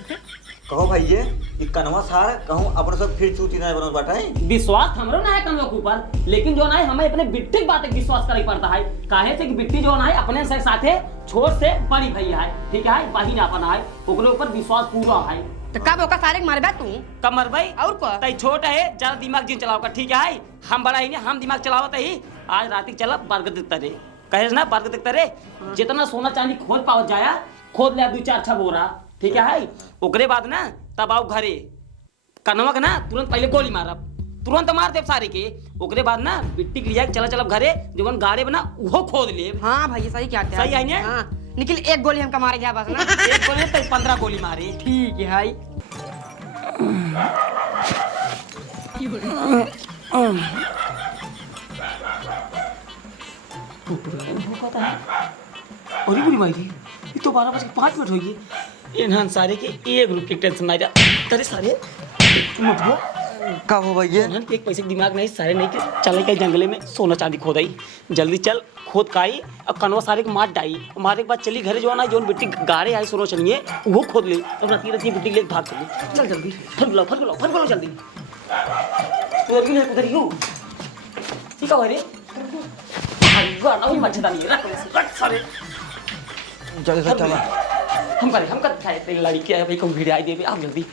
कहो भैया कि कनवा सार कहूँ अपन सब फिर चूती नहीं बनल बाटा है। विश्वास हमरो ना है कनवा के ऊपर लेकिन जो ना है हमें अपने बिट्टी की बात विश्वास करे पड़ता है काहे से कि बिट्टी जो ना है अपने से साथे छोट से बड़ी भैया है ठीक है बहिन अपन है ओकरे ऊपर विश्वास पूरा है। तो कब ओका सारे मारबा तू कमर भाई और को तई छोटा है ज्यादा दिमाग जिन चलाओ का ठीक है हम बड़ा ही नहीं हम दिमाग चलावत ही आज रात चला बरगद दिखता रे कहे ना बरगद दिखता रे जितना सोना चांदी खोद पावत जाया खोद ले 2-4 बोरा ठीक है ओकरे बाद ना तब आओ घरे कनवा ना तुरंत पहले गोली मारब तुरंत मार देव सारे के ओकरे बाद ना बिट्टी गिरिया चला चलब घरे जवन गाड़े बना वो खोद ले। हाँ भाई सही क्या सही है ना हाँ निखिल एक गोली हमका मारे गया बस ना एक गोली तो 15 गोली मारे ठीक है भाई अरे बुरी भाई ये तो 12:05 होगी इन्हां सारे के एक रुपये की टेंशन ना जा तेरे सारे मत हो का हो भैया इन्हां के एक पैसे दिमाग नहीं सारे नहीं के चले के जंगले में सोना चांदी खोदाई जल्दी चल खोद काई और कनवा सारे को मार डाई मारे के बाद चली घरे जो ना जो बिट्टी गाड़े आई सोना चलिए वो खोद ले और राती राती बिट्टी ले भाग चली चल जल्दी फट लो जल्दी उधर की नहीं उधर ही ठीक है रे भाई ना मच्छरदानी रख सारे जल्दी से चला हम कर खाए तेरी लड़ी क्या है भाई कौन भिड़ आई देवे आप जल्दी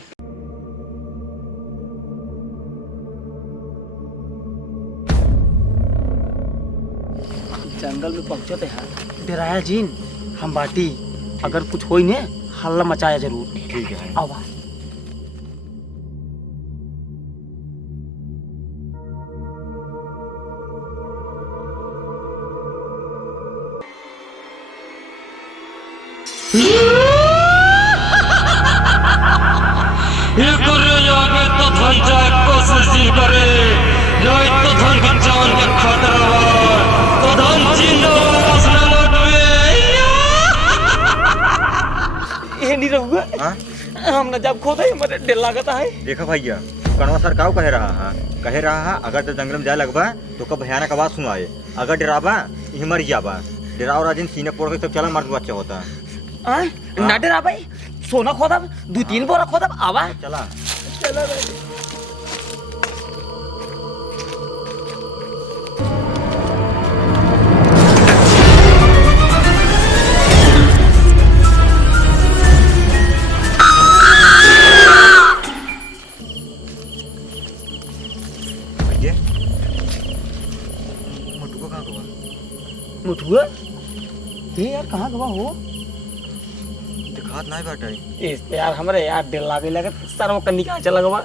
जंगल में पहुंचते हैं डराया जीन हम बाटी अगर कुछ हो ही ने हल्ला मचाया जरूर ठीक है आओ नहीं रहूंगा हम न जब खोदा हमारे डर लगता है। देखा भैया कनवा सर का कहे रहा है अगर तो जंगल में जाए लगबा तो कब भयानक आवाज सुनाए अगर डराबा ही मर जाबा डराव राजन सीने पोड़ के सब चला मर्द बच्चा होता ना डरा भाई सोना खोदा 2-3 बोरा खोदा आवा चला चला मुठुआ ये यार कहाँ गवा हो दिखात नहीं बैठा इस यार हमारे यार दिल लागे लगे सरवा कन्नी कहाँ चला गवा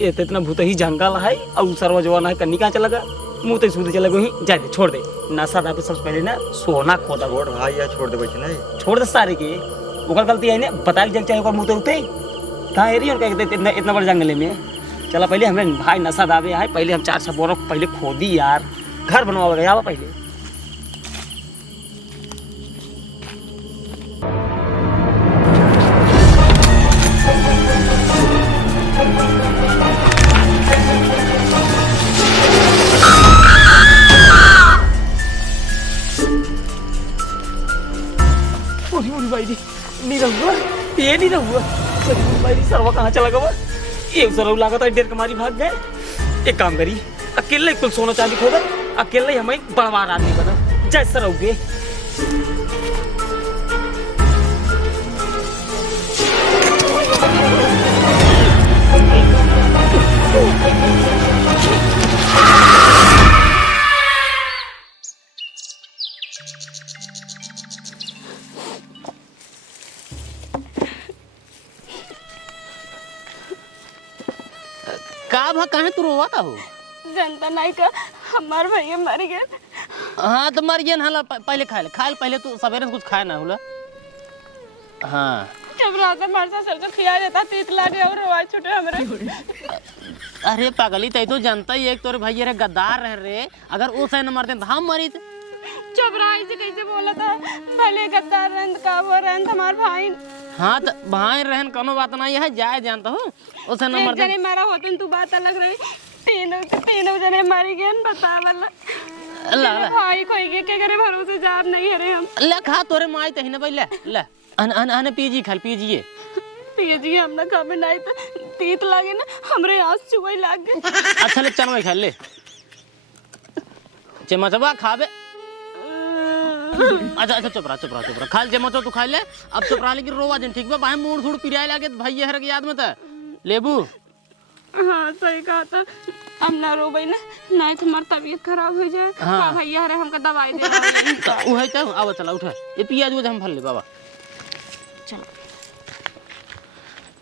ये तो इतना भूत ही जंगल है और सरवा जवान है कन्नी कहाँ चला गया मुँह तो सूद चला गई जा दे छोड़ दे नशा था सबसे पहले ना सोना खोदा छोड़ भाई यार छोड़ दे बच्चे नहीं छोड़ दे सारे के ओकर गलती है ना बता जग चाहे मुँह तो उठे कहाँ एरी और इतना बड़ा जंगले में चला पहले हमें भाई नशा दावे है पहले हम 4 बोरा पहले खोदी यार घर बनवा गया पहले ये नहीं रहुआ भाई सरवा कहाँ चला गया ये सरव लगा था डेर कमारी भाग गए एक काम करी अकेले कुल सोना चांदी खो गए, अकेले हमें बड़वार आदमी बना जैसा रहोगे। का भा कहे तू रोवाता हो? जनता नहीं का हमार भैया मर गए। हाँ तो मर गया ना, पहले खाए खाए पहले तू सवेरे से कुछ खाए ना होला। हाँ जब रात में मरसा सर को खिया देता तीत लागे और रोआ छूटे हमरे। अरे पागली तय तो जानता ही एक तोरे भाई रे गद्दार रह रे, अगर वो सही न मरते तो हम मरी थे। चुप रहा, ऐसे कैसे बोला था? भले गद्दार रहन का वो रहन हमार भाई। हाँ तो भाई रहन कोनो बात नहीं है, जाए जानता हूँ उसे न एक मरते। जने मारा होतन तू बात अलग रही, तीनों जने मारी गए बता वाला। ला भाई कोई के करे भरोसे जाब नहीं हरे हम। ले खा तोरे माई तही न भाई ले ले अन पीजी खल पीजिए। पिए हम ना खाबे नहीं तो तीत लागे ना हमरे आंस चुवई लाग गए। अच्छा ले चनवे खा ले चमचबा खाबे। अच्छा अच्छा चुप रहा खा चमचो तू खा ले। अब चुप रहा लेकिन रोवा जन ठीक बा, भाई मूड थोड़ पिराए लागे भाई हर के याद में था लेबू। हाँ सही कहा था, हम ना रो भाई ना नहीं तो हमारी तबीयत खराब हो जाए। हाँ भैया हरे हमका दवाई दे। तो वो है तो आवा चला उठा ये पियाज वो हम भर ले बाबा। चलो